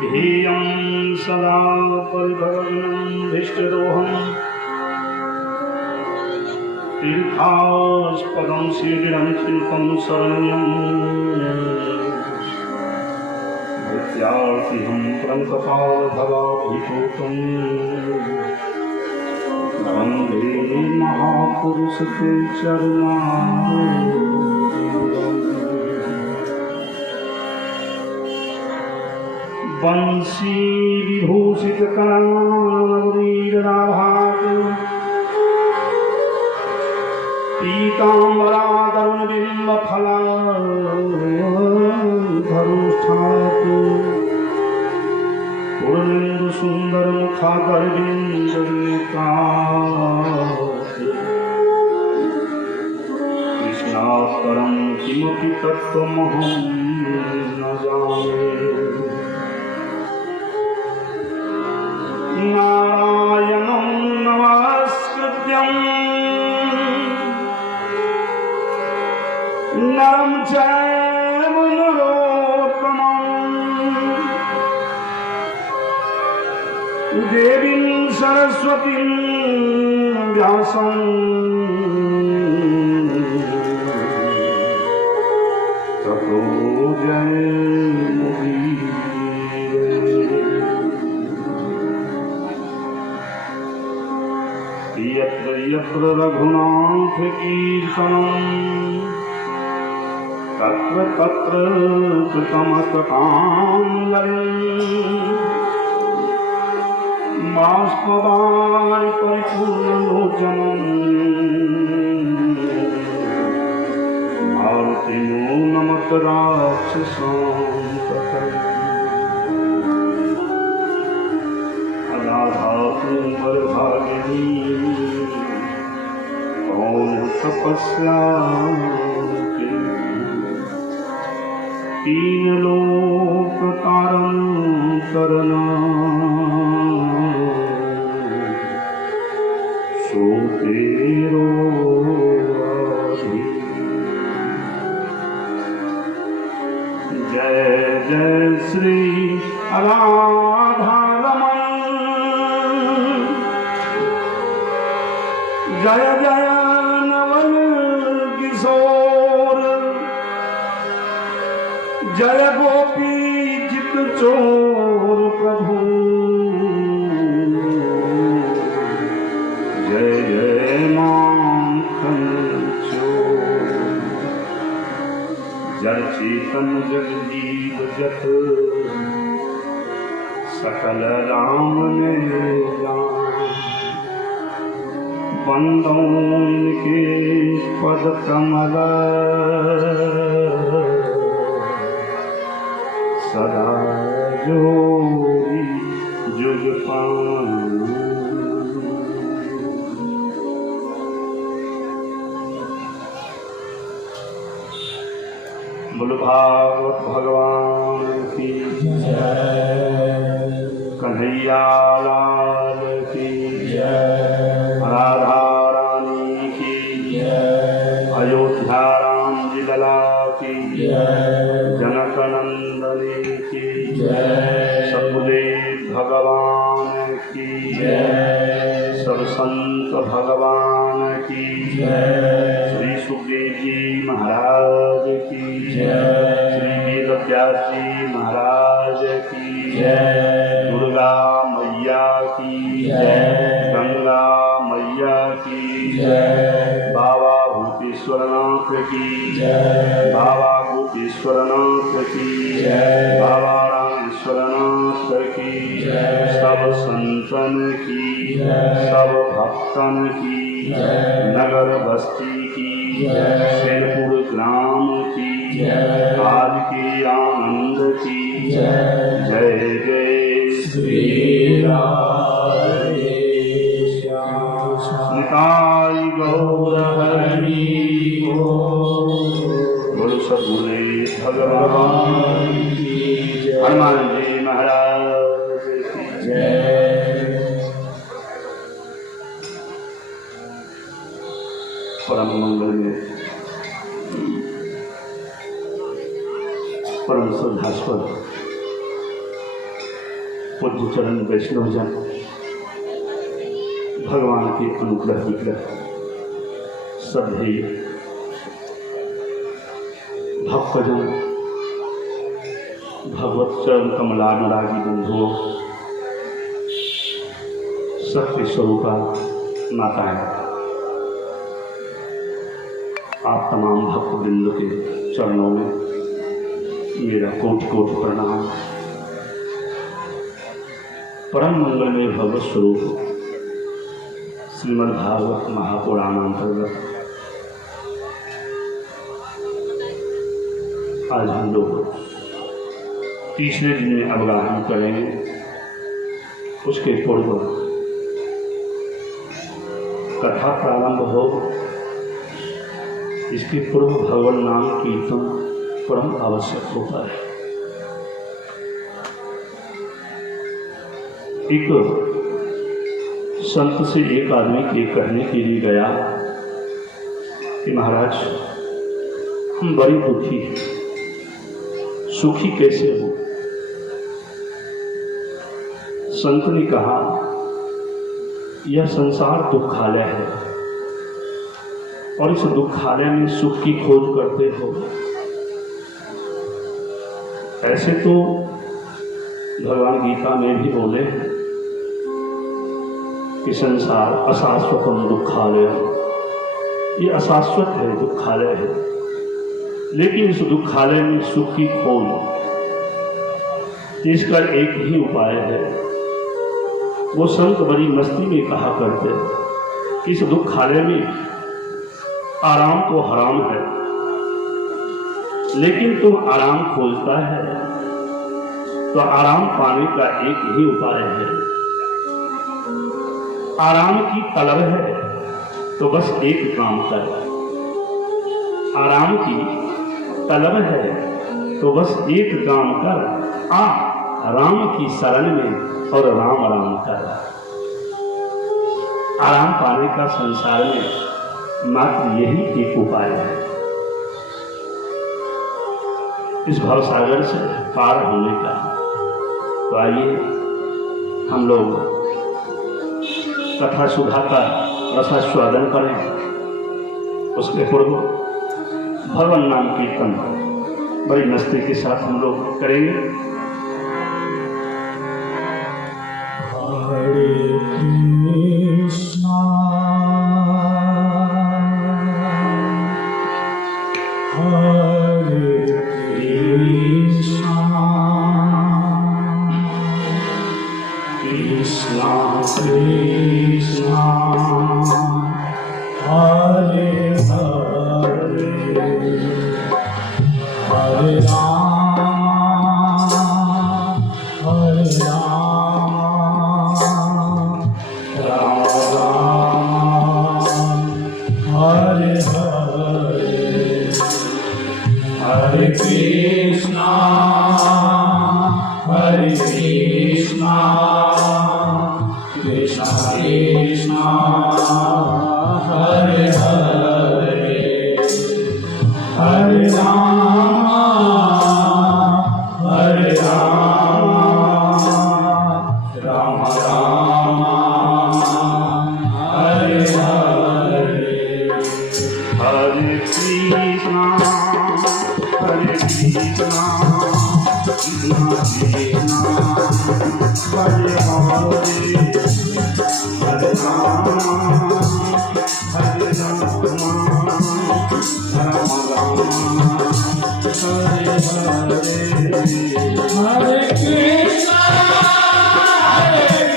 ध्येयं सदा परिभवग्नमभीष्टदोहम् तीर्थास्पदं शीघ्रं शिल्पं शरण्यं भृत्यार्तिहं प्रङ्कपालभवाभिभूतं वन्दे महापुरुषते चरणारविन्दम्। वंशी विभूषितकरानवनीरदाभात् पीताम्बरादरुणबिम्बफलाधरुष्ठात् पूर्णेन्दुसुन्दरमुखादरविन्दनेत्रात् कृष्णात् परं किमपि तत्त्वमहं न जाने। नारायणं नमस्कृत्यं नरं चैव नरोत्तमं देवीं सरस्वतीं व्यासं ततो यत्र यत्र रघुनाथकीर्तनं तत्र तत्र कृतमस्तकाञ्जलिं बाष्पवारि परिपूर्णलोचनं मारुतिं नमत राक्षसान्तकम् अनाथापुंगर्भागिनी कौन तपस्या तीन लोक तारण करना सो तेरो जय जय श्री राधा जय जय नवल किशोर जय गोपी चित चोर प्रभु जय जय माखन चोर जय चेतन जगदीप जत सकल राम ने राम बंदों के पद कमल सदा जोड़ी जुग पान। बोलो भागवत भगवान की जय, कन्हैया लाल की जय, राधा रानी की जय, अयोध्या राम जी लला की जय, जनक नंदनी की जय, सतदेव भगवान की जय, सब संत भगवान की जय, श्री सुखदेव जी महाराज की जय, श्री वेदव्यास जी महाराज की जय, दुर्गा मैया की जय, गंगा मैया की जय, बाबा भूतेश्वरनाथ की जय, बाबा भूतेश्वरनाथ की जय, बाबा रामेश्वरनाथ की जय, सब संतन की जय, सब भक्तन की जय, नगर बस्ती की जय, शेरपुर ग्राम की जय, आज के आनंद की जय, जय जय श्री राधे श्याम निताई गौर हरि बोलो सद्गुरुदेव भगवान की जय, हनुमान जी महाराज की जय। परम मंगल में परम श्रद्धास्पद पूज्य चरण वैष्णव जन, भगवान के अनुग्रह विग्रह सभी भक्तजन, भगवत चरण कमलानुरागी बंधुओं, सत्य स्वरूपा माताएं, आप तमाम भक्त वृंद के चरणों में मेरा कोटि कोटि प्रणाम। परम मंगलमय भगवत स्वरूप श्रीमद् भागवत महापुराण अंतर्गत आज हम लोग तीसरे दिन में अवगाहन करेंगे। उसके पूर्व कथा प्रारंभ हो, इसके पूर्व भगवान नाम कीर्तन परम आवश्यक होता है। एक संत से एक आदमी के कहने के लिए गया कि महाराज, हम बड़े दुखी हैं, सुखी कैसे हो? संत ने कहा, यह संसार दुखालय है और इस दुखालय में सुख की खोज करते हो। ऐसे तो भगवान गीता में भी बोले कि संसार अशाश्वतम दुखालय, ये अशाश्वत है, दुखालय है, लेकिन इस दुखालय में सुख की खोज, इसका एक ही उपाय है। वो संत बड़ी मस्ती में कहा करते कि इस दुखालय में आराम तो हराम है, लेकिन तुम आराम खोजता है तो आराम पाने का एक ही उपाय है। आराम की तलब है तो बस एक काम कर, आराम की तलब है तो बस एक काम कर, आ राम की शरण में और राम राम कर। आराम पाने का संसार में मात्र यही एक उपाय है। इस भवसागर से पार होने का। तो आइए हम लोग कथा सुधा का रसास्वादन करें। उसके पूर्व भगवान नाम कीर्तन बड़ी मस्ती के साथ हम लोग करेंगे। हरे कृष्णा हरे कृष्णा कृष्णा कृष्णा हरे हरे हरे राम हरे राम राम राम हरे हरे हरे कृष्णा कृष्णा कृष्णा हरे हरे हरे राम राम राम हरे हरे हरे कृष्णा कृष्णा कृष्णा हरे हरे हरे राम हरे राम राम राम हरे हरे हरे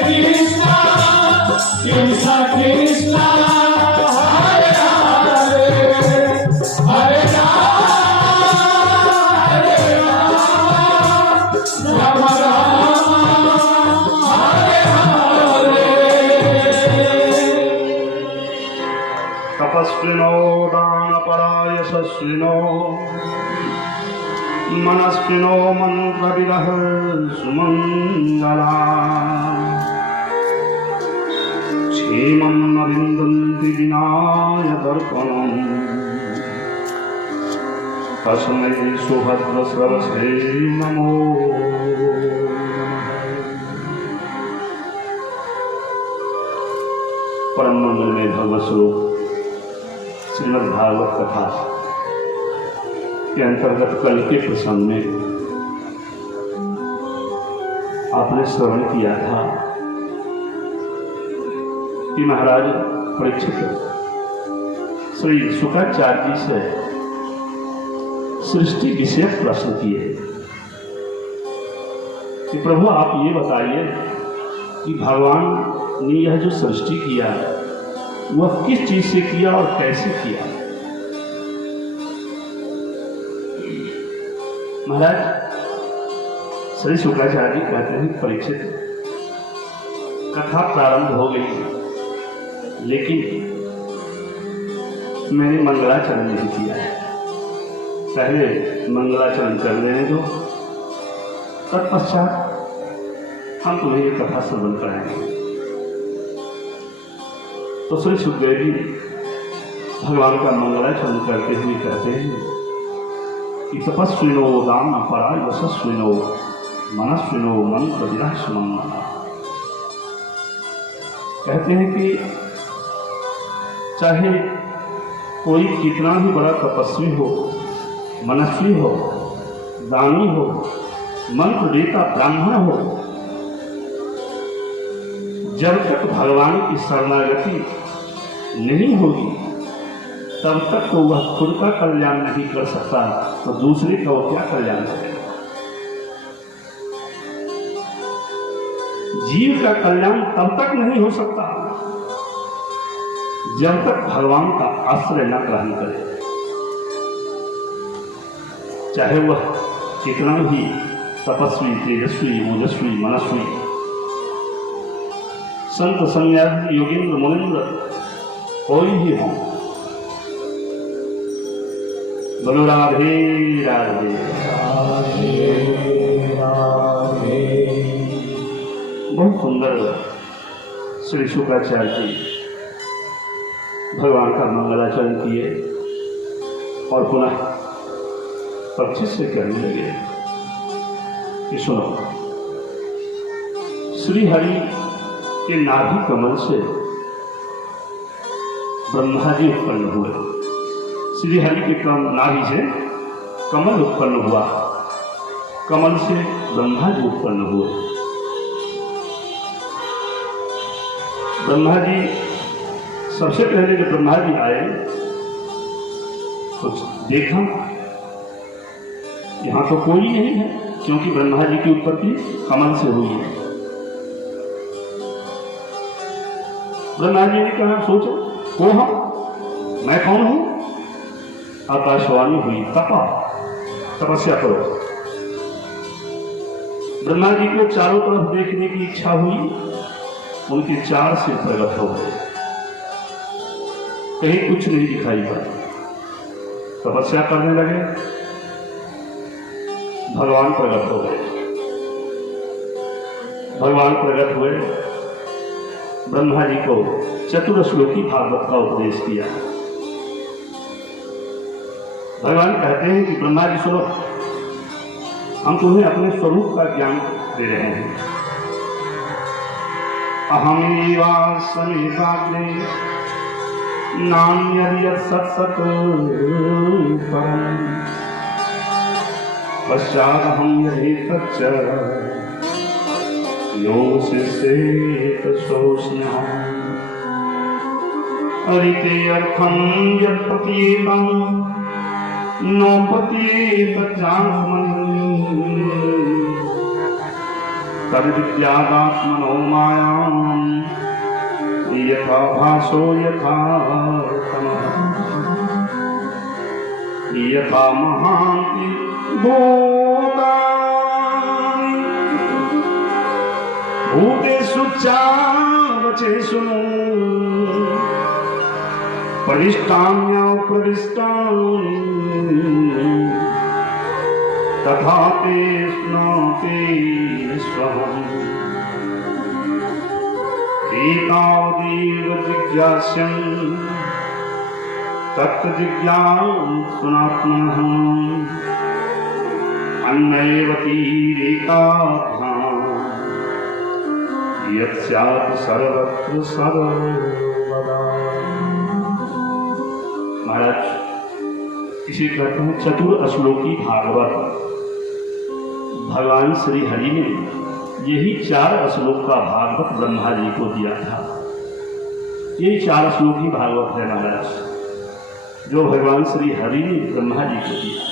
कृष्णा कृष्णा कृष्णा हरे हरे हरे राम राम राम हरे हरे तपस्विनो दानपराय यशस्विनो मनस्विनो मंत्रविदः सुमंगला क्षेमं न विन्दन्ति विनाय दर्पणम् तस्मै सुभद्रश्रवसे नमो नमः। मंगलमय भगवत स्वरूप श्रीमद् भागवत कथा के अंतर्गत कल के प्रसंग में आपने श्रवण किया था कि महाराज परीक्षित श्री शुक्राचार्य जी से सृष्टि विषयक प्रश्न किए कि प्रभु आप ये बताइए कि भगवान ने यह जो सृष्टि किया वह किस चीज से किया और कैसे किया। महाराज श्री शुक्राचार्य जी कहते हैं परीक्षित कथा प्रारंभ हो गई लेकिन मैंने मंगलाचरण नहीं किया है। पहले मंगलाचरण कर लेने दो, तत्पश्चात हम तुम्हें ये कथा श्रवण कराएंगे। तो श्री सुखदेव जी भगवान का मंगलाचरण करते हुए कहते हैं कि तपस्विनो दान पराय वसस्विनो मनस्विनो मंत्र विलासमन्ना। कहते हैं कि चाहे कोई कितना ही बड़ा तपस्वी हो, मनस्वी हो, दानी हो, मंत्र देता ब्राह्मण हो, जब तक भगवान की शरणागति नहीं होगी तब तक तो वह खुद का कल्याण नहीं कर सकता, तो दूसरे का वो क्या कल्याण करेगा। जीव का कल्याण तब तक नहीं हो सकता जब तक भगवान का आश्रय न ग्रहण करे, चाहे वह कितना भी तपस्वी, तेजस्वी, ओजस्वी, मनस्वी, संत, सन्यासी, योगेंद्र, मुनींद्र कोई भी हो। बोलो राधे राधे राधे। बहुत सुंदर श्री शुक्राचार्य जी भगवान का मंगलाचरण किए और पुनः परीक्षित से कहने लगे कि सुनो, श्री हरि के नाभि कमल से ब्रह्मा जी उत्पन्न हुए। श्री हरि के नाभि से कमल उत्पन्न हुआ, कमल से ब्रह्मा जी उत्पन्न हुए। ब्रह्मा जी सबसे पहले जब ब्रह्मा जी आए तो देखा यहाँ तो कोई नहीं है, क्योंकि ब्रह्मा जी की उत्पत्ति कमल से हुई है। ब्रह्मा जी ने कहा सोचो को हम, मैं कौन हूं। आकाशवाणी हुई तपस्या करो। ब्रह्मा जी को चारों तरफ देखने की इच्छा हुई, उनके चार सिर प्रकट हो गए, कहीं कुछ नहीं दिखाई पड़ा। तपस्या करने लगे, भगवान प्रकट हो गए। भगवान प्रकट हुए, ब्रह्मा जी को चतुर्श्लोकी भागवत का उपदेश किया। भगवान कहते हैं कि ब्रह्मा जी सुनो, हम तुम्हें अपने स्वरूप का ज्ञान दे रहे हैं। अहमेवास्मि नान्यद् सत् परम् पश्चादहं यदि तच्च यो शिष्येत सोऽस्म्यहम्। अरिते अर्थं यत् प्रतीतं न प्रतीत जानमनि तद्विद्यादात्मनो मायां यथा भासो यथा तमः यथा महान्ति भूतानि भूतेषु चावचेषु प्रविष्टान्यप्रविष्टानि तथा ते स्नाते स्वहम्। एतावदेव जिज्ञास्यन् तत्त्वजिज्ञासुनात्मनः अन्यैवतीरेकाभ्याम् यत् स्यात् सर्वत्र सर्वदा। महाराज इसे कहते हैं चतुर श्लोकी भागवत। भगवान श्री हरि ने यही 4 श्लोक का भागवत ब्रह्मा जी को दिया था। यही 4 श्लोक ही भागवत है महाराज, जो भगवान श्री हरि ने ब्रह्मा जी को दिया।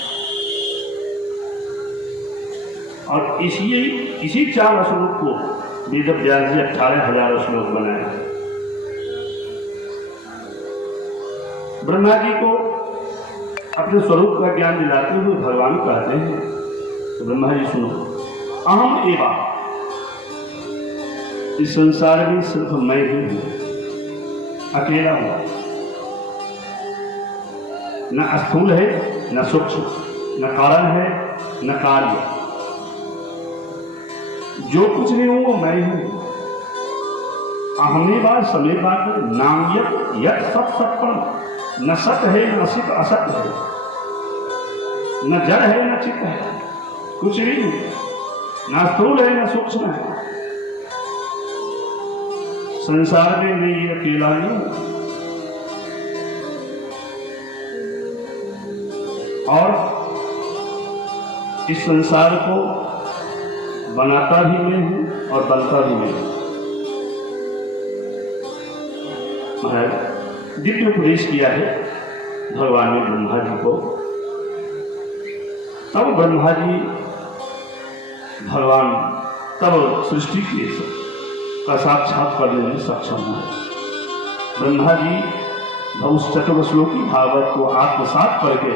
और इसी 4 श्लोक को वेद व्यास जी 18,000 श्लोक बनाए। ब्रह्मा जी को अपने स्वरूप का ज्ञान दिलाते हुए भगवान कहते हैं, तो ब्रह्मा जी सुनो, अहम एवा, इस संसार में सिर्फ मैं ही हूं, अकेला हूं। न स्थूल है, न सूक्ष्म, न कारण है, न कार्य। जो कुछ भी हूं वो मैं हूं। अहमेवा समेवा नाम यत सत सत्पम, न सत है न सित असत है, न जड़ है न चित्त है, कुछ भी नहीं, न स्थूल है न सूक्ष्म है। संसार में मैं ये अकेला नहीं हूं, और इस संसार को बनाता भी मैं हूं और बनता भी मैं हूं। महाराज दिव्य उपदेश किया है भगवान ने ब्रह्मा जी को। तब ब्रह्मा जी भगवान तब सृष्टि का साक्षात करने में सक्षम हुए। ब्रह्मा जी उस चतुर्श्लोकी भागवत को आत्मसात करके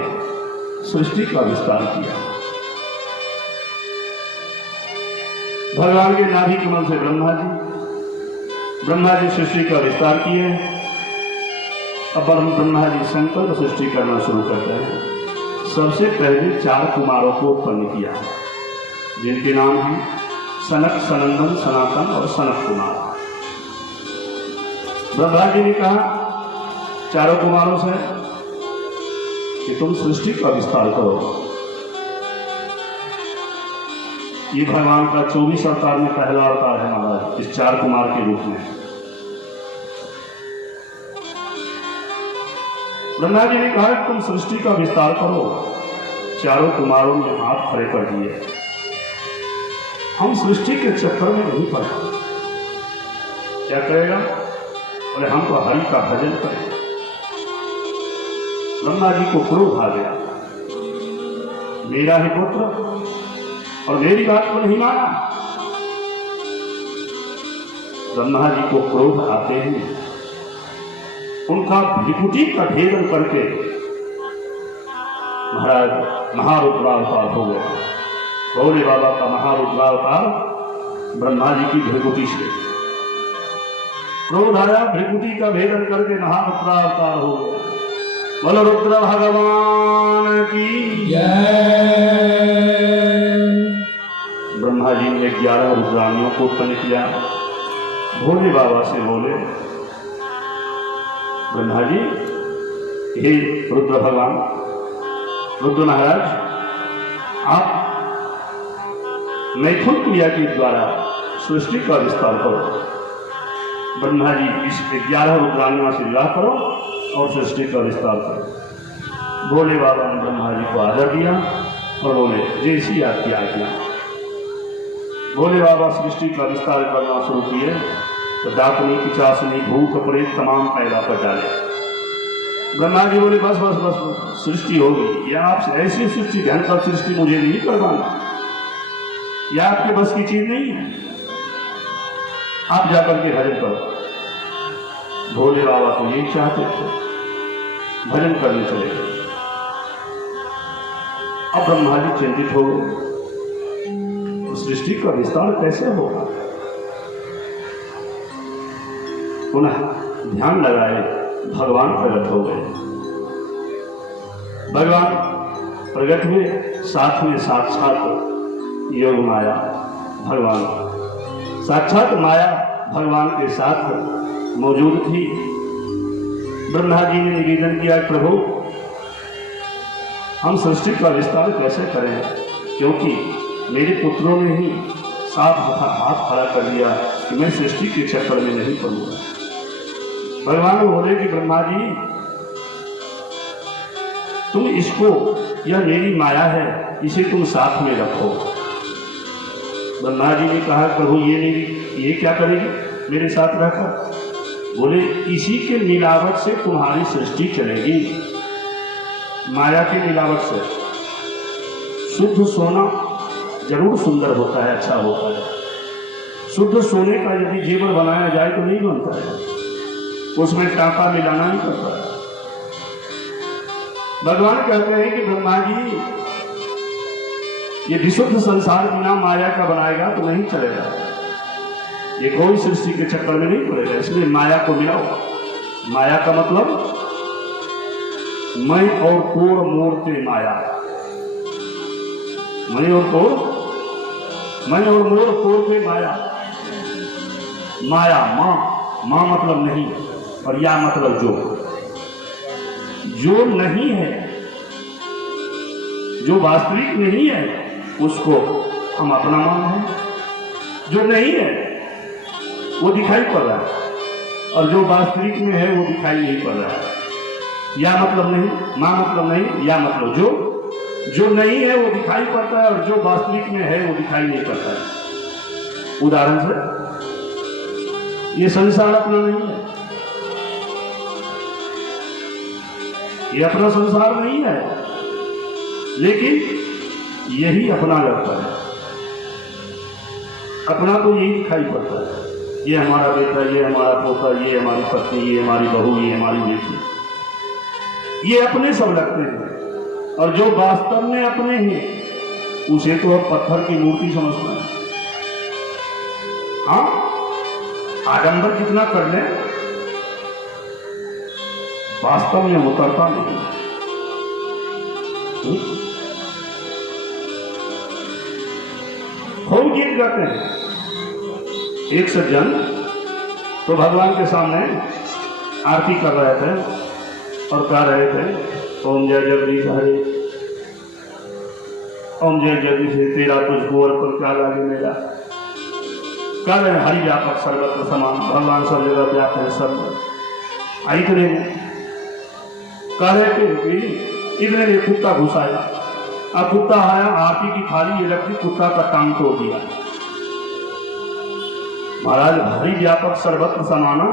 सृष्टि का विस्तार किया। भगवान के नाभि कमल से ब्रह्मा जी सृष्टि का विस्तार किए। अब ब्रह्मा जी संकल्प सृष्टि करना शुरू करते हैं। सबसे पहले 4 कुमारों को उत्पन्न किया, जिनके नाम हैं सनक, सनंदन, सनातन और सनत कुमार। ब्रह्मा जी ने कहा 4 कुमारों से कि तुम सृष्टि का विस्तार करो। ये भगवान का 24 अवतार में पहला अवतार है महाराज, इस 4 कुमार के रूप में। ब्रह्मा जी ने कहा तुम सृष्टि का विस्तार करो। 4 कुमारों ने हाथ खड़े कर दिए। हम सृष्टि के चक्कर में नहीं पड़े। क्या करेगा? बोले हम तो हरि का भजन करें। ब्रह्मा जी को क्रोध आ गया, मेरा ही पुत्र और मेरी बात को नहीं माना। ब्रह्मा जी को क्रोध आते ही उनका भृकुटी का भेदन करके महाराज महारुद्रावतार हो गया। भोले बाबा का महारुद्रावतार ब्रह्मा जी की भृकुटी से क्रोध आया, भृकुटी का भेदन करके महारुद्रावतार हो गया। बोलो रुद्र भगवान की जय। ब्रह्मा जी ने 11 रुद्राणियों को उत्पन्न किया। भोले बाबा से बोले, ब्रह्मा जी, हे रुद्र भगवान, रुद्र महाराज, आप मैथुन क्रिया के द्वारा सृष्टि का विस्तार करो। ब्रह्मा जी इस 11 रुद्राणियों से विवाह करो और सृष्टि का विस्तार करो। भोले बाबा ने ब्रह्मा जी को आदर दिया और बोले जैसी आपकी आज्ञा। भोले बाबा सृष्टि का विस्तार करना शुरू किए तो डाकनी, पिचासनी, भूख, प्रेत तमाम पैदा कर डाले। ब्रह्मा जी बोले बस बस बस बस सृष्टि होगी। या आप ऐसी सृष्टि, भयंकर सृष्टि मुझे नहीं करवाना, यह आपके बस की चीज नहीं है, आप जाकर के भजन करो। भोले बाबा तो यही चाहते थे, भजन करने चले गए। अब ब्रह्मा जी चिंतित हो गए, सृष्टि का विस्तार कैसे होगा। पुनः ध्यान लगाए, भगवान प्रकट हो गए। भगवान प्रकट हुए, साथ में साक्षात योग माया भगवान, साक्षात माया भगवान के साथ मौजूद थी। ब्रह्मा जी ने निवेदन किया, प्रभु हम सृष्टि का विस्तार कैसे करें, क्योंकि मेरे पुत्रों ने ही साथ हाथ खड़ा कर दिया कि मैं सृष्टि के चक्कर में नहीं पड़ूंगा। भगवान बोले कि ब्रह्मा जी तुम इसको, यह मेरी माया है, इसे तुम साथ में रखो। ब्रह्मा जी ने कहा प्रभु ये क्या करेगी मेरे साथ रहकर? बोले इसी के मिलावट से तुम्हारी सृष्टि चलेगी, माया की मिलावट से। शुद्ध सोना जरूर सुंदर होता है, अच्छा होता है। शुद्ध सोने का यदि जेवर बनाया जाए तो नहीं बनता है, उसमें टाका मिलाना ही पड़ता है। भगवान कहते हैं कि ब्रह्मा जी ये विशुद्ध संसार बिना माया का बनाएगा तो नहीं चलेगा, ये कोई सृष्टि के चक्कर में नहीं पड़ेगा, इसलिए माया को मिलाओ। माया का मतलब मैं और तोड़ मोड़ते माया, मैं और मोड़ तोड़ते माया। माया माँ मतलब नहीं और या मतलब जो नहीं है, जो वास्तविक नहीं है उसको हम अपना मान है, जो नहीं है वो दिखाई पड़ रहा है और जो वास्तविक में है वो दिखाई नहीं पड़ रहा है। या मतलब नहीं, माँ मतलब नहीं, या मतलब जो नहीं है वो दिखाई पड़ता है और जो वास्तविक में है वो दिखाई नहीं पड़ता है। उदाहरण से ये संसार अपना नहीं है, ये अपना संसार नहीं है, लेकिन यही अपना लगता है। अपना तो यही दिखाई पड़ता है, ये हमारा बेटा, ये हमारा पोता, ये हमारी पत्नी, ये हमारी बहू, ये हमारी बेटी, ये अपने सब लगते हैं। और जो वास्तव में अपने हैं उसे तो अब पत्थर की मूर्ति समझना है। हाँ, आडंबर कितना कर ले, वास्तव में उतरता नहीं। खूब गीत गाते हैं। एक सज्जन तो भगवान के सामने आरती कर रहे थे और कह रहे थे ओम जय जगदीश हरे, ओम जय जगदीश तेरा तुझको अर्पण क्या लागे मेरा। कह रहे हैं हरि व्यापक सर्वत्र समान, भगवान सब जगह व्याप्त है सब। इतने कह रहे थे इतने ने कुत्ता घुसाया, अब कुत्ता आया, आरती की थाली ये रखी, कुत्ता का टांग तोड़ दिया। महाराज हरि व्यापक सर्वत्र समाना,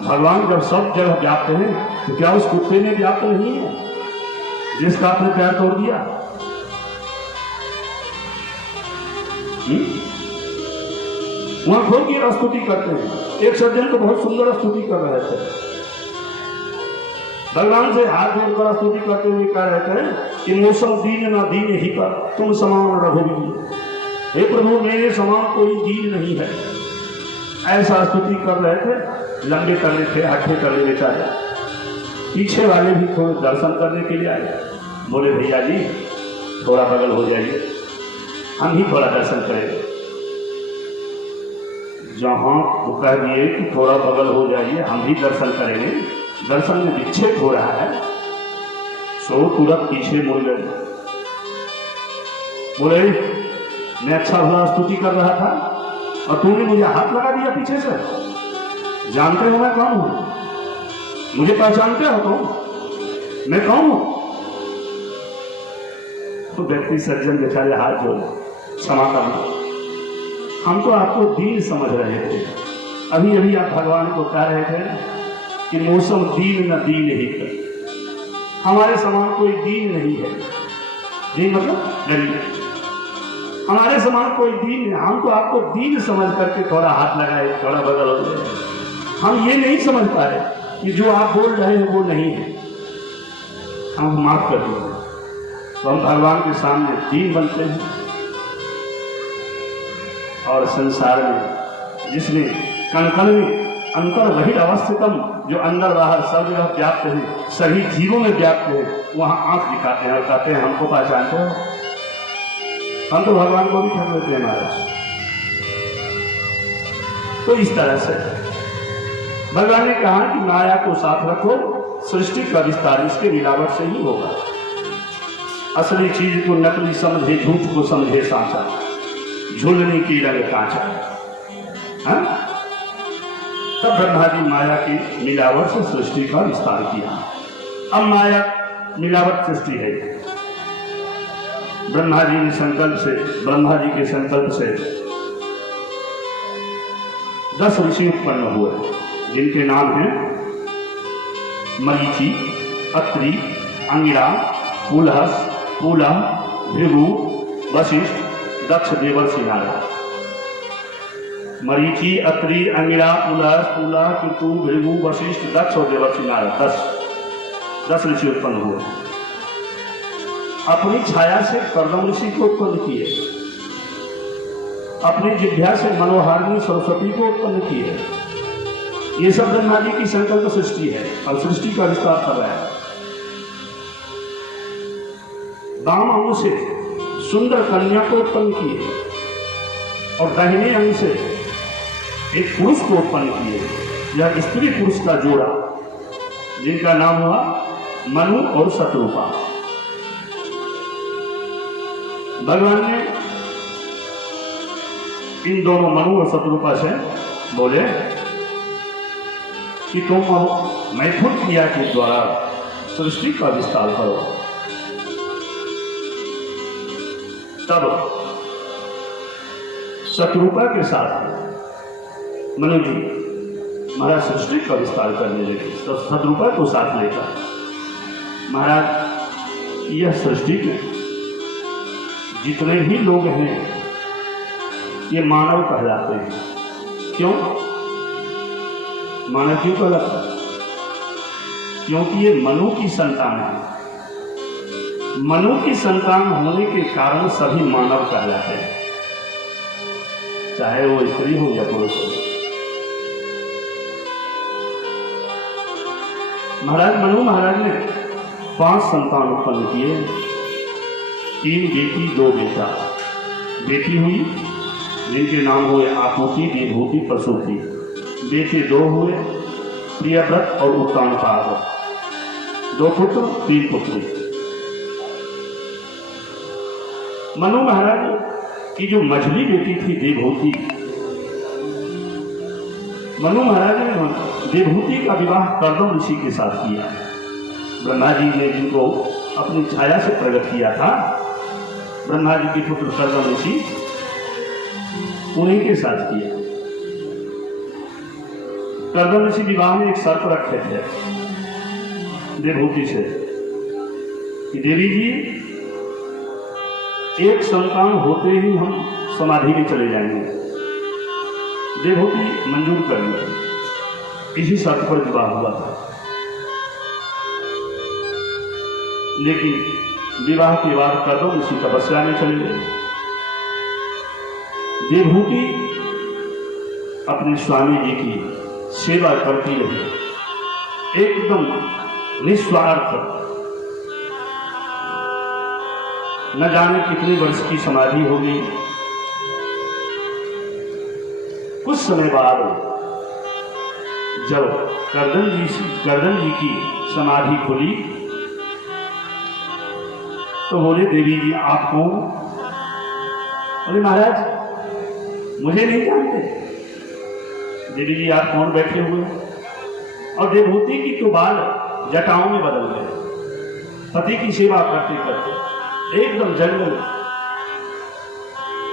भगवान जब सब जगह व्याप्त हैं तो क्या उस कुत्ते में व्याप्त नहीं है जिसका आपने पैर तोड़ दिया? वहां खूब की स्तुति करते हैं। एक सज्जन को बहुत सुंदर स्तुति कर रहे थे, भगवान से हाथ जोड़कर स्तुति करते हुए कह रहे थे कि मौसम दीन न दीन ही पर तुम समान रघुवीर, हे प्रभु मेरे समान कोई दीन नहीं है। ऐसा स्तुति कर रहे थे। लंबे करने थे, हट्ठे करने बेचारे। पीछे वाले भी थोड़े दर्शन करने के लिए आए, बोले भैया जी थोड़ा बगल हो जाइए, हम ही थोड़ा दर्शन करेंगे। जहां वो कह दिए कि थोड़ा बगल हो जाइए हम भी दर्शन करेंगे, दर्शन में विक्षेप हो रहा है, सो तुरंत पीछे मुड़ गए। बोले मैं अच्छा भला स्तुति कर रहा था और तूने मुझे हाथ लगा दिया पीछे से। जानते हो मैं कौन हूं? मुझे पहचानते हो तुम? मैं कौन हूं? तो व्यक्ति सज्जन बेचारे हाथ जोड़े, क्षमा करना, हम तो आपको दीन समझ रहे थे। अभी अभी आप भगवान को कह रहे थे कि मौसम दीन न दीन ही कर, हमारे समान कोई दीन नहीं है। दीन मतलब गरीब, हमारे समान कोई दीन नहीं। हम तो आपको दीन समझ करके थोड़ा हाथ लगाए, थोड़ा बगल हो गए। हम ये नहीं समझ पाए कि जो आप बोल रहे हैं वो नहीं है, हम माफ कर दीजिए। तो हम भगवान के सामने दीन बनते हैं। और संसार में जिसमें कण-कण में अंतर बहिर अवस्थितम, जो अंदर बाहर सब जगह व्याप्त है, सभी जीवों में व्याप्त है, वहां आंख दिखाते हैं और कहते हैं हमको पहचानते हो। हम तो भगवान को भी ठग लेते हैं महाराज। तो इस तरह से भगवान ने कहा कि माया को साथ रखो, सृष्टि का विस्तार इसके मिलावट से ही होगा। असली चीज को नकली समझे, झूठ को समझे साचा, झूलने की रंग कांचा। तब ब्रह्मा जी माया की मिलावट से सृष्टि का विस्तार किया। अब माया मिलावट सृष्टि है। ब्रह्मा जी के संकल्प से 10 ऋषि उत्पन्न हुए, जिनके नाम हैं मरीचि, अत्रि, अंगिरा, पुलहस, पुलह, भृगु, वशिष्ठ, दक्ष, देवर्षि, नारद। मरीचि, अत्रि, अंगिरा, पुलह, कृतु, भृगु, वशिष्ठ, दक्ष और देवर्षि, नारद। 10 ऋषि उत्पन्न हुए। अपनी छाया से कर्दम ऋषि को उत्पन्न किए, अपनी जिह्वा से मनोहारिणी सरस्वती को उत्पन्न किए। ये सब ब्रह्मा जी की संकल्प सृष्टि है और सृष्टि का विस्तार कर रहा है। वाम अंग से सुंदर कन्या को उत्पन्न किए और दाहिने अंग से एक पुरुष को उत्पन्न किए। यह स्त्री पुरुष का जोड़ा, जिनका नाम हुआ मनु और शत्रुपा। भगवान ने इन दोनों मनु और शत्रुपा से बोले कि तुम मैथुन क्रिया के द्वारा सृष्टि का विस्तार करो। तब शत्रुपा के साथ मनु जी महाराज सृष्टि का विस्तार करने लगे। तो शत्रुपा को साथ लेकर महाराज यह सृष्टि में जितने भी लोग हैं ये मानव कहलाते हैं। क्यों मानव क्यों कहलाता है? क्योंकि ये मनु की संतान है। मनु की संतान होने के कारण सभी मानव कहलाते हैं, चाहे वो स्त्री हो या पुरुष हो। मनु महाराज ने 5 संतान उत्पन्न किए, 3 बेटी 2 बेटा। बेटी हुई जिनके नाम हुए आकुति, विभूति, प्रसूति। बेटे 2 हुए, प्रियव्रत और उत्तानपाद। 2 पुत्र 3 पुत्री। मनु महाराज की जो मझली बेटी थी देवहूति, मनु महाराज ने देवहूति का विवाह कर्दम ऋषि के साथ किया। ब्रह्मा जी ने जिनको अपनी छाया से प्रकट किया था, ब्रह्मा जी के पुत्र कर्दम ऋषि, उन्हीं के साथ किया। कर्दम ऋषि विवाह में एक शर्त रखे थे देवहूति से कि देवी जी एक संतान होते ही हम समाधि में चले जाएंगे। देवहूति मंजूर कर ली। इसी शर्त पर विवाह हुआ था। लेकिन विवाह के बाद कर्दम ऋषि तपस्या में चले गए। देवहूति अपने स्वामी जी की सेवा करती रही, एकदम निस्वार्थ। न जाने कितने वर्ष की समाधि हो गई। कुछ समय बाद जब कर्दम जी की समाधि खुली तो बोले देवी जी आप कौन? बोले महाराज मुझे नहीं जानते। देवी जी आप कौन बैठे हुए? और देवहूति की तो बाल जटाओं में बदल गए। पति की सेवा करते करते एकदम जंगल।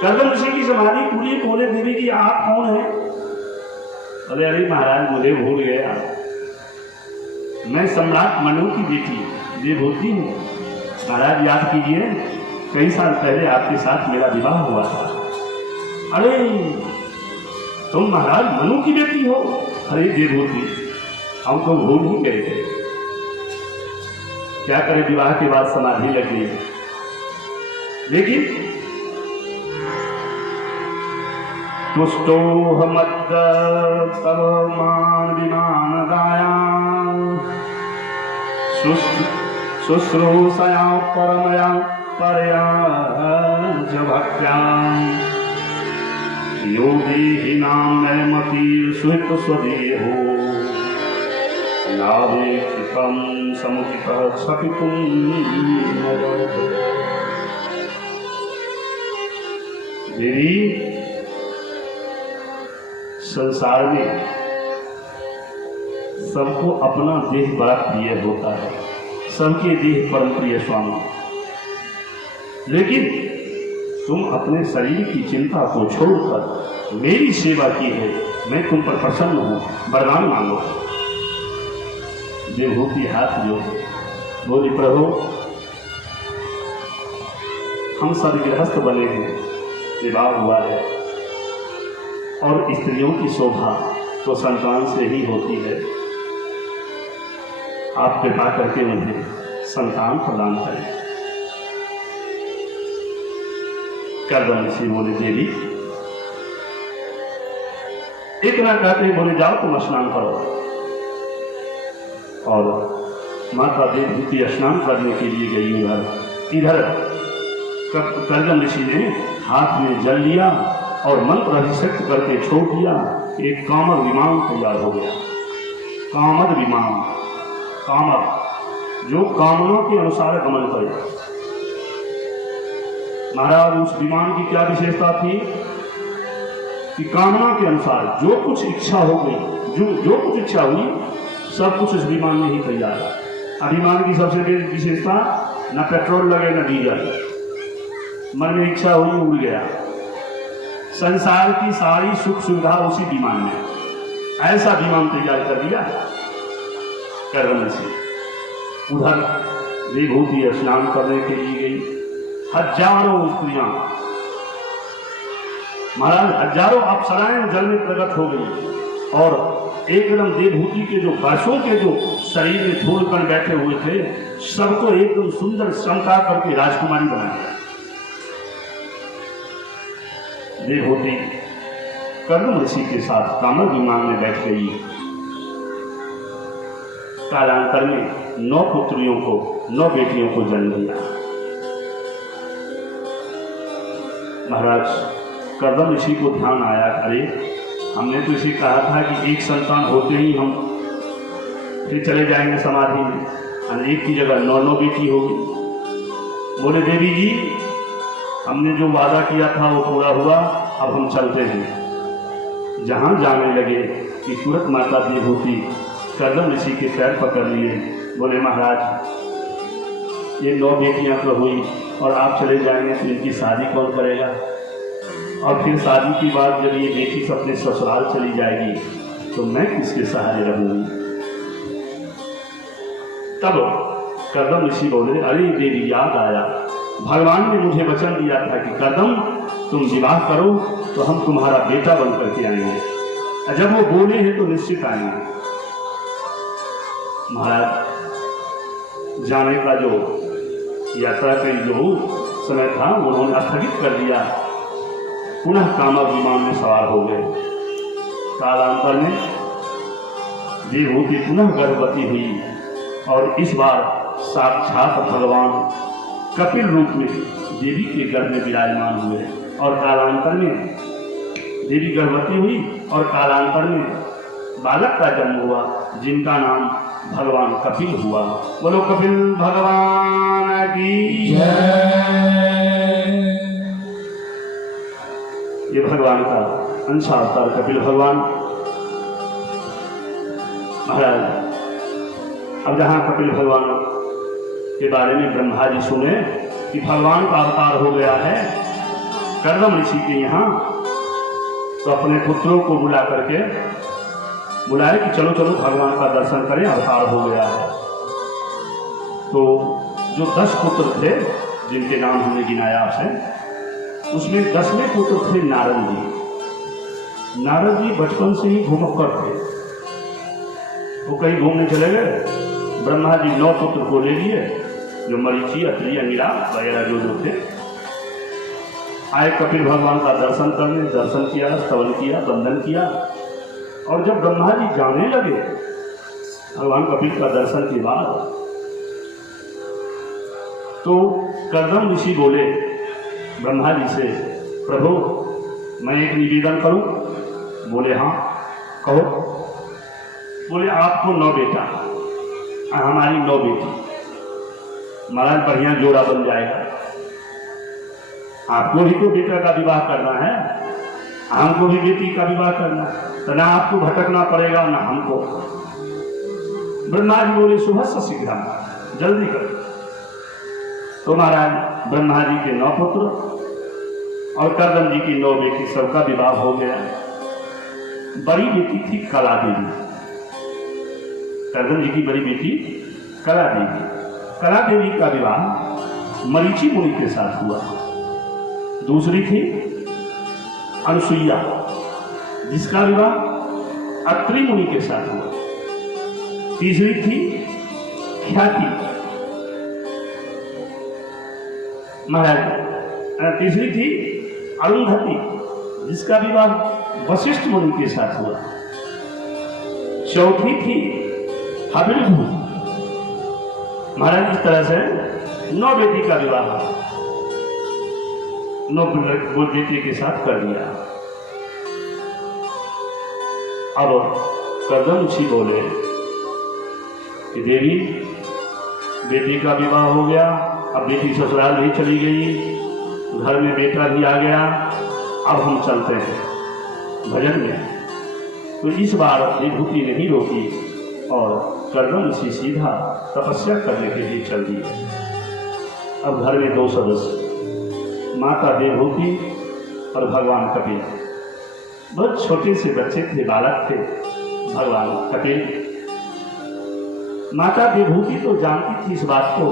कर्दम ऋषि की समाधि पूरी। बोले देवी जी आप कौन हैं? बोले अरे महाराज मुझे भूल गया, मैं सम्राट मनु की बेटी देवहूति हूँ। महाराज याद कीजिए कई साल पहले आपके साथ मेरा विवाह हुआ था। अरे तुम महाराज मनु की बेटी हो? अरे देवहूति हम तो भूल ही गए थे। क्या करें, विवाह के बाद समाधि लग गई। लेकिन तुष्टो मद्द तव मान विमान दाया शुश्रूषया परमया परया भक्त्यां योगी नाम मति सुहित स्वदेहो नावे कृतम समुचित सपितुम। देवी संसार में सबको अपना देह बड़ा प्रिय होता है, सबके देह परम प्रिय स्वामी। लेकिन तुम अपने शरीर की चिंता को छोड़कर मेरी सेवा की है, मैं तुम पर प्रसन्न हूँ, वरदान मांगो। देवहूति हाथ जो बोली, प्रभु हम सब गृहस्थ बने हैं, विवाह हुआ है, और स्त्रियों की शोभा तो संतान से ही होती है। आप कृपा करके उन्हें संतान प्रदान करें। कर्दम ऋषि बोले, देवी इतना कहते बोले, जाओ तुम स्नान करो। और माता देवहूति स्नान करने के लिए गई इधर कर्दम ऋषि ने हाथ में जल लिया और मंत्र अभिषेक करके छोड़ दिया। एक कामर विमान तैयार हो गया। कामर विमान, कामर जो कामना के अनुसार गमन करे। महाराज उस विमान की क्या विशेषता थी कि कामना के अनुसार जो कुछ इच्छा हो गई, जो कुछ इच्छा हुई, सब कुछ उस विमान में ही तैयार है। विमान की सबसे बड़ी विशेषता, न पेट्रोल लगे न डीजल, मन में इच्छा हुई उड़ गया। संसार की सारी सुख सुविधा उसी विमान में, ऐसा विमान तैयार कर दिया कर्दम ऋषि। उधर देवहूति स्नान करने के लिए गई। हजारों स्त्रियां, महाराज हजारों अप्सराएं जल में प्रकट हो गई और एकदम देवहूति के जो वर्षों के जो शरीर में धूल कण बैठे हुए थे, सबको एकदम सुंदर चमका करके राजकुमारी बनाया। देवहूति कर्दम ऋषि के साथ कामर विमान में बैठ गई। कालांतर में 9 पुत्रियों को, 9 बेटियों को जन्म दिया। महाराज कर्दम ऋषि को ध्यान आया, अरे हमने तो इसे कहा था कि एक संतान होते ही हम फिर चले जाएंगे समाधि में, एक की जगह 9 बेटी होगी। बोले, देवी जी हमने जो वादा किया था वो पूरा हुआ, अब हम चलते हैं। जहाँ जाने लगे कि तुरंत माता देवहूति कर्दम ऋषि के पैर पकड़ लिए। बोले, महाराज ये 9 बेटियां तो हुई और आप चले जाएंगे तो इनकी शादी कौन करेगा? और फिर शादी की बात जब ये बेटी अपने ससुराल चली जाएगी तो मैं किसके सहारे रहूंगी? तब कर्दम ऋषि बोले, अरे देवी याद आया, भगवान ने मुझे वचन दिया था कि कर्दम तुम विवाह करो तो हम तुम्हारा बेटा बन करके आएंगे। जब वो बोले हैं तो निश्चित आएंगे। महाराज जाने का जो यात्रा का जो समय था उन्होंने स्थगित कर दिया। पुनः कामर विमान में सवार हो गए। कालांतर में देवहूति पुनः गर्भवती हुई और इस बार साक्षात भगवान कपिल रूप में देवी के गर्भ में विराजमान हुए और कालांतर में देवी गर्भवती हुई और कालांतर में बालक का जन्म हुआ जिनका नाम भगवान कपिल हुआ। बोलो कपिल भगवान की जय। ये भगवान का अंशावतार कपिल भगवान। महाराज अब जहाँ कपिल भगवान के बारे में ब्रह्मा जी सुने कि भगवान का अवतार हो गया है कर्दम ऋषि के यहाँ, तो अपने पुत्रों को बुला करके बुलाए कि चलो चलो भगवान का दर्शन करें, अवतार हो गया है। तो जो 10 पुत्र थे जिनके नाम हमने गिनाया है, उसमें 10वें पुत्र थे नारद जी। नारद जी बचपन से ही घुमक्कर थे, वो कहीं घूमने चले गए। ब्रह्मा जी 9 पुत्र को ले लिए, जो मरीचि, अत्रि, अंगिरा वगैरह जो थे, आए कपिल भगवान का दर्शन करने। दर्शन किया, स्तवन किया, वंदन किया। और जब ब्रह्मा जी जाने लगे भगवान कपिल का दर्शन के बाद, तो कर्दम ऋषि बोले ब्रह्मा जी से, प्रभु मैं एक निवेदन करूं? बोले हाँ कहो। बोले आपको 9 बेटा, हमारी 9 बेटी। महाराज बढ़िया जोड़ा बन जाएगा। आपको भी तो बेटा का विवाह करना है, हमको भी बेटी का विवाह करना है, तो ना आपको भटकना पड़ेगा ना हमको। ब्रह्मा जी बोले सुबह से शीघ्र जल्दी करो। तो महाराज ब्रह्मा जी के 9 पुत्र और कर्दम जी की 9 बेटी, सबका विवाह हो गया। बड़ी बेटी थी कला देवी, कर्दम जी की बड़ी बेटी कला देवी। कला देवी का विवाह मरीचि मुनि के साथ हुआ। दूसरी थी अनुसुईया, जिसका विवाह अत्रि मुनि के साथ हुआ। तीसरी थी ख्याति महाराज, तीसरी थी अरुंधति, जिसका विवाह वशिष्ठ मुनि के साथ हुआ। चौथी थी हबिलभू महाराज। इस तरह से 9 बेटी का विवाह 9 बेटी के साथ कर दिया। अब कर्दम ऋषि बोले कि देवी, बेटी का विवाह हो गया, अब बेटी ससुराल भी चली गई, घर में बेटा भी आ गया, अब हम चलते हैं भजन में। तो इस बार विभूति नहीं रोकी और कर्दम ऋषि सीधा तपस्या करने के लिए चल दिए। अब घर में 2 सदस्य, माता देवभूति और भगवान कपिल। बहुत छोटे से बच्चे थे, बालक थे भगवान कपिल। माता देवभूति तो जानती थी इस बात को,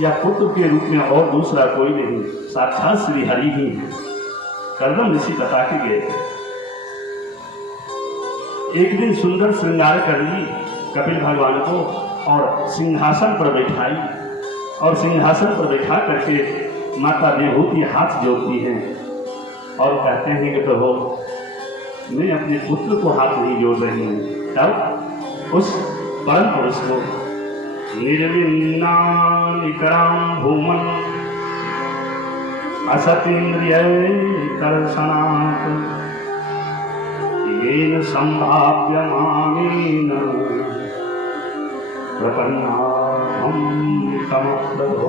या पुत्र के रूप में और दूसरा कोई नहीं, साक्षात श्री हरि ही है। कर्दम ऋषि बता के गए थे। एक दिन सुंदर श्रृंगार कर ली कपिल भगवान को और सिंहासन पर बैठाई, और सिंहासन पर बैठा करके माता देवभूति हाथ जोड़ती हैं और कहते हैं कि प्रभु, मैं अपने पुत्र को हाथ नहीं जोड़ रही हूँ। तब उस परम पुरुष को निर्विन्ना निकराम भूमन असतीन्द्रिय कर्षणात् येन संभाव्यमानेन प्रपन्नाहं तमप्रभो।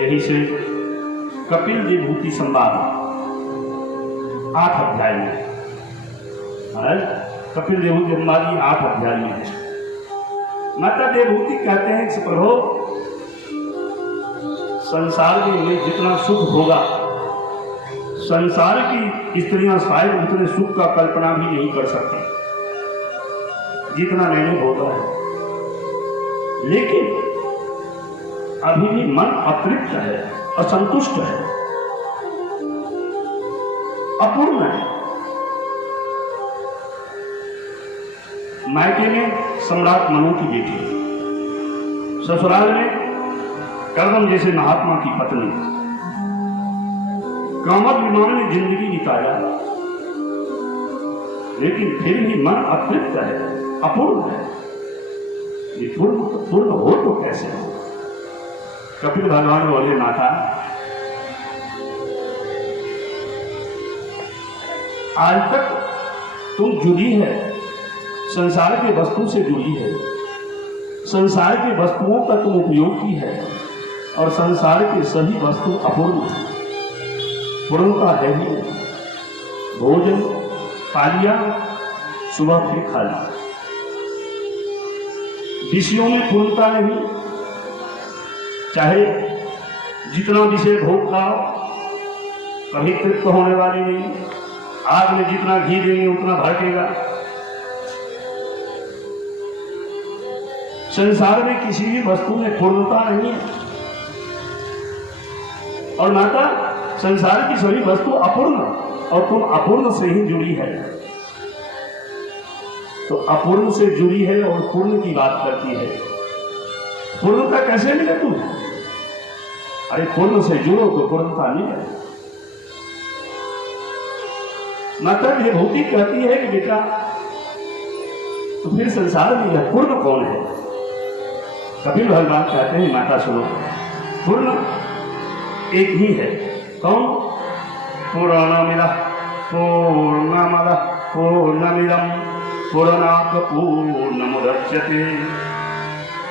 यही से कपिल विभूति संवाद 8 अध्याय में कपिल देवभूति हमारी 8 अध्याय में है। माता देवभूति कहते हैं कि प्रभु, संसार में जितना सुख होगा, संसार की स्त्रियां शायद उतने सुख का कल्पना भी नहीं कर सकती जितना मैंने भोगा है। लेकिन अभी भी मन अतृप्त है, असंतुष्ट है, अपूर्ण है। मायके में सम्राट मनु की बेटी, ससुराल में कर्दम जैसे महात्मा की पत्नी, कामत विमान में जिंदगी बिताया, लेकिन फिर भी मन अतृप्त है, अपूर्ण है। ये पूर्ण हो तो कैसे हो? कपिल भगवान बोले, माता, आज तक तुम जुड़ी है, संसार के वस्तु से जुड़ी है, संसार की वस्तुओं का तुम उपयोग की है, और संसार के सभी वस्तु अपूर्ण है, पूर्णता है ही नहीं। भोजन पा लिया, सुबह फिर खा लिया, विषयों में पूर्णता नहीं। चाहे जितना विषय भोग खाओ, कभी तृप्त होने वाली नहीं। आग में जितना घी देंगे उतना भड़केगा। संसार में किसी भी वस्तु में पूर्णता नहीं है। और माता, संसार की सभी वस्तु अपूर्ण, और तुम अपूर्ण से ही जुड़ी है। तो अपूर्ण से जुड़ी है और पूर्ण की बात करती है। पूर्णता कैसे मिले तुम? अरे पूर्ण से जुड़ो तो पूर्णता मिले। माता विभूति कहती है कि बेटा, तो फिर संसार में यह पूर्ण कौन है? कपिल भगवान कहते हैं, माता सुनो, पूर्ण एक ही है। कौन? पूर्णमिदः पूर्णमदः पूर्णमिदं पूर्णात् पूर्णमुदच्यते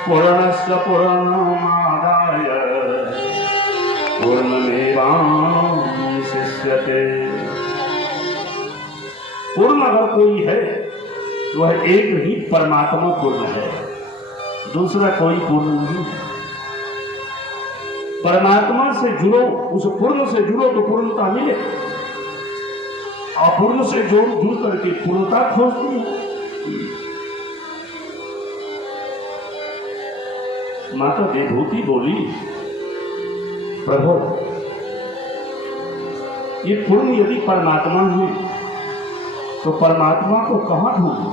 पूर्णस्य पूर्णमादाय पूर्णमेवावशिष्यते। पूर्ण अगर कोई है वह एक ही परमात्मा पूर्ण है, दूसरा कोई पूर्ण नहीं है। परमात्मा से जुड़ो, उस पूर्ण से जुड़ो तो पूर्णता मिले, अपूर्ण से जुड़ करके पूर्णता खोजती है। माता विभूति बोली, प्रभु ये पूर्ण यदि परमात्मा है तो परमात्मा को कहां ढूंढे,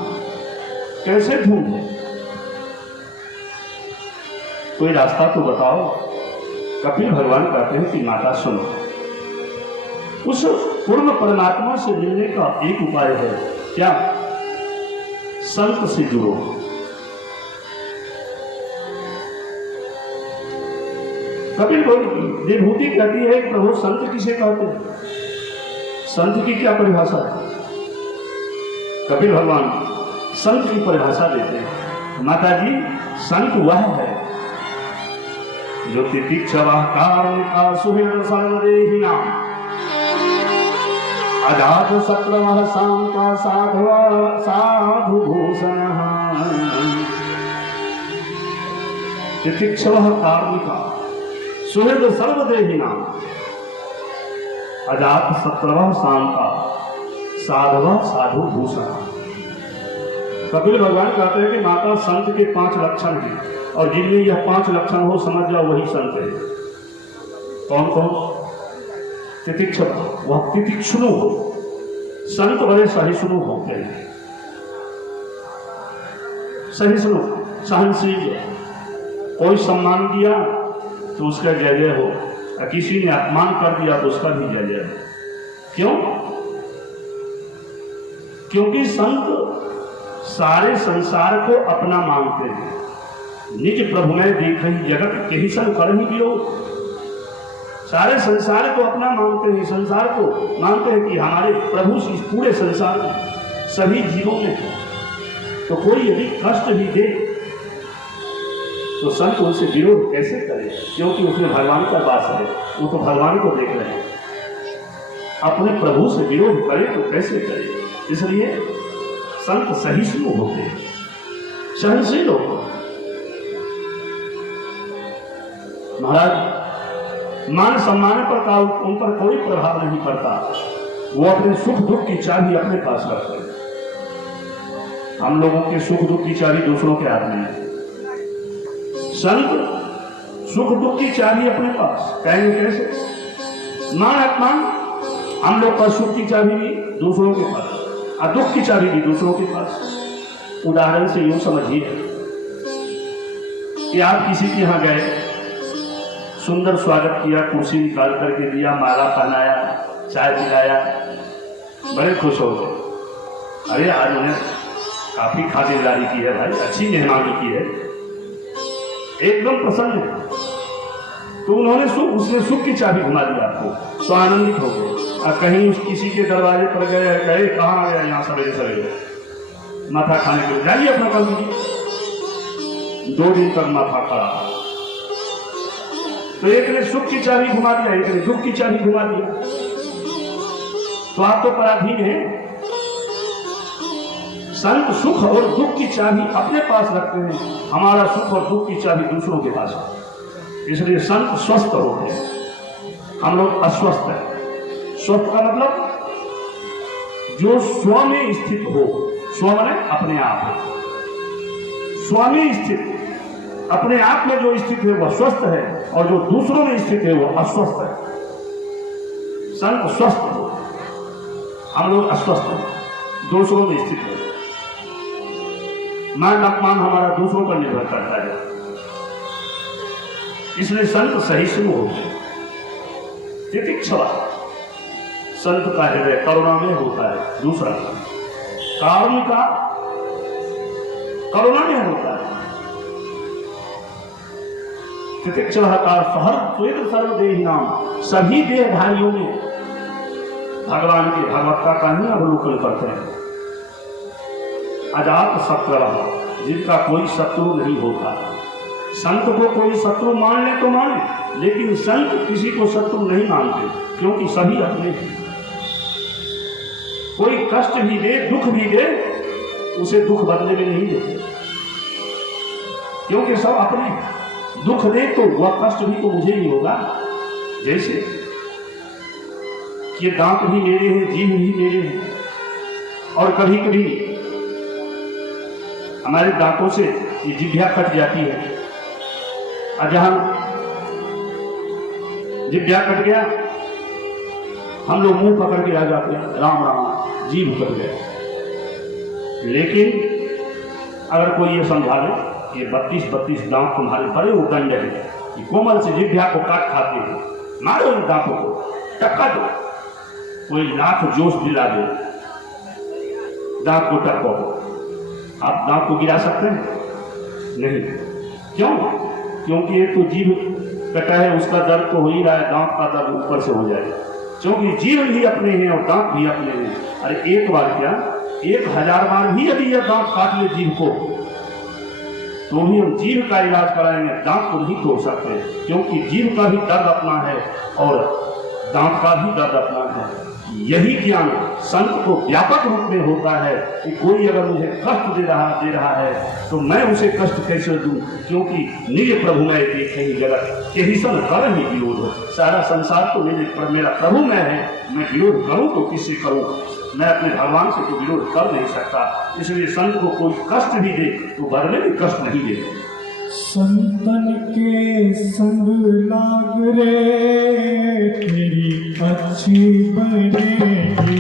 कैसे ढूंढे? कोई रास्ता तो बताओ। कपिल भगवान कहते हैं कि माता सुनो, उस पूर्ण परमात्मा से मिलने का एक उपाय है, क्या? संत से जुड़ो। कपिल विभूति कहती है प्रभु संत किसे कहते हैं, संत की क्या परिभाषा है? कपिल भगवान संत की परिभाषा देते हैं। माता जी, संत वह है जो तितिक्षव कारुणिका सुहृद सर्वदेहिना अजात शत्रवः शांता साधु भूषण। तितिक्षव कारुणिका सुहृद सर्वदेहिना अजात शत्रवः शांता साधु भूषण। कपिल भगवान कहते हैं कि माता संत के 5 लक्षण हैं, और जिनमें यह 5 लक्षण हो समझ जाओ वही संत है। कौन कौन? तितिक्षु, वह तितिक्षुणु हो। संत बड़े सहिष्णु होते हैं, सहिष्णु, सहनशील। कोई सम्मान दिया तो उसका जय जय हो, और किसी ने अपमान कर दिया तो उसका भी जय जय हो। क्यों? क्योंकि संत सारे संसार को अपना मानते हैं। निज प्रभु में देखी जगत के ही सन कर ही दियो। सारे संसार को अपना मानते हैं, संसार को मानते हैं कि हमारे प्रभु इस पूरे संसार में सभी जीवों में है। तो कोई यदि कष्ट भी दे तो संत उनसे विरोध कैसे करे? क्योंकि उसमें भगवान का वास है, वो तो भगवान को देख रहे हैं। अपने प्रभु से विरोध करे तो कैसे करे? इसलिए संत सहिष्णु होते हैं, सहनशील होते हैं। महाराज, मान सम्मान पर उन पर कोई प्रभाव नहीं पड़ता। वो अपने सुख दुख की चाबी अपने पास रखते हैं। हम लोगों के सुख दुख की चाबी दूसरों के हाथ में है। संत सुख दुख की चाबी अपने पास, कहेंगे कैसे? मान अपमान, हम लोग का सुख की चाबी भी दूसरों के पास और दुख की चाबी भी दूसरों के पास। उदाहरण से यूं समझिए कि आप किसी के यहां गए, सुंदर स्वागत किया, कुर्सी निकाल करके दिया, माला पहनाया, चाय पिलाया, बड़े खुश हो गए। अरे आज उन्हें काफी खातिरदारी की है भाई, अच्छी मेहमानी की है, एकदम प्रसन्न है। तो उसने सुख की चाबी घुमा दी आपको, तो आनंदित हो गए। और कहीं किसी के दरवाजे पर गए कहाँ आ गया यहाँ सवेरे सवेरे माथा खाने के लिए, जाइए अपना काम कीजिए। 2 दिन तक माथा खड़ा। तो एक ने सुख की चाबी घुमा दिया, एक ने दुख की चाबी घुमा दिया। तो आप तो पराधीन हैं। संत सुख और दुख की चाबी अपने पास रखते हैं, हमारा सुख और दुख की चाबी दूसरों के पास है। इसलिए संत स्वस्थ होते हैं, हम लोग अस्वस्थ हैं। स्वस्थ का मतलब जो स्व में स्थित हो, स्व माने अपने आप, स्व में स्थित, अपने आप में जो स्थित है वह स्वस्थ है, और जो दूसरों में स्थित है वह अस्वस्थ है। संत स्वस्थ हो, हम लोग अस्वस्थ हैं, दूसरों में स्थित है। मान अपमान हमारा दूसरों पर निर्भर करता है। इसलिए संत सहिष्णु होते हैं। तितिक्षवा, संत का हृदय करुणा में होता है। दूसरा कारुणिका, करुणा में होता है। तितिक्षवा का सहर्ष सर्वदेही नाम, सभी देहधारियों में भगवान की भगवत्ता का ही अवलोकन करते हैं। अजात शत्रु, जिनका कोई शत्रु नहीं होता। संत को कोई शत्रु मान ले तो माने, लेकिन संत किसी को शत्रु नहीं मानते, क्योंकि सभी अपने हैं। कोई कष्ट भी दे, दुख भी दे, उसे दुख बदले में नहीं देते, क्योंकि सब अपने दुख दे तो वह कष्ट भी तो मुझे ही होगा। जैसे कि ये दांत भी मेरे हैं, जीभ भी मेरे हैं, और कभी कभी हमारे दांतों से ये जिह्वा कट जाती है, और जहां जिह्वा कट गया हम लोग मुंह पकड़ के आ जाते हैं, राम राम जीभ कट गया। लेकिन अगर कोई ये समझा दे ये 32 दांत तुम्हारे बड़े उदंड है, कि कोमल से जिह्वा को काट खाते हैं, मारो इन दांतों को, टक्का दो, कोई लाख जोश दिला दे, दांत को टक्को, आप दांत को गिरा सकते हैं? नहीं। क्यों? क्योंकि एक तो जीभ कटा है, उसका दर्द तो हो ही रहा है, दांत का दर्द ऊपर से हो जाए, क्योंकि जीभ भी अपने हैं और दांत भी अपने हैं। अरे एक बार क्या 1000 बार भी यदि यह दांत काट ले जीभ को, तो भी हम जीभ का इलाज कराएंगे, दांत को नहीं तोड़ सकते, क्योंकि जीभ का भी दर्द अपना है और दांत का भी दर्द अपना है। यही ज्ञान संत को व्यापक रूप में होता है कि कोई अगर मुझे कष्ट दे रहा है तो मैं उसे कष्ट कैसे दूं, क्योंकि निज प्रभु मैं देखे ही जगत यही सन कर ही विरोध, सारा संसार तो मेरा प्रभु मैं है, मैं विरोध करूं तो किससे करूं, मैं अपने भगवान से तो विरोध कर नहीं सकता। इसलिए संत को कोई कष्ट भी दे तो बदले में कष्ट नहीं दे। संतन के संग लाग रे तेरी अच्छी बनेगी।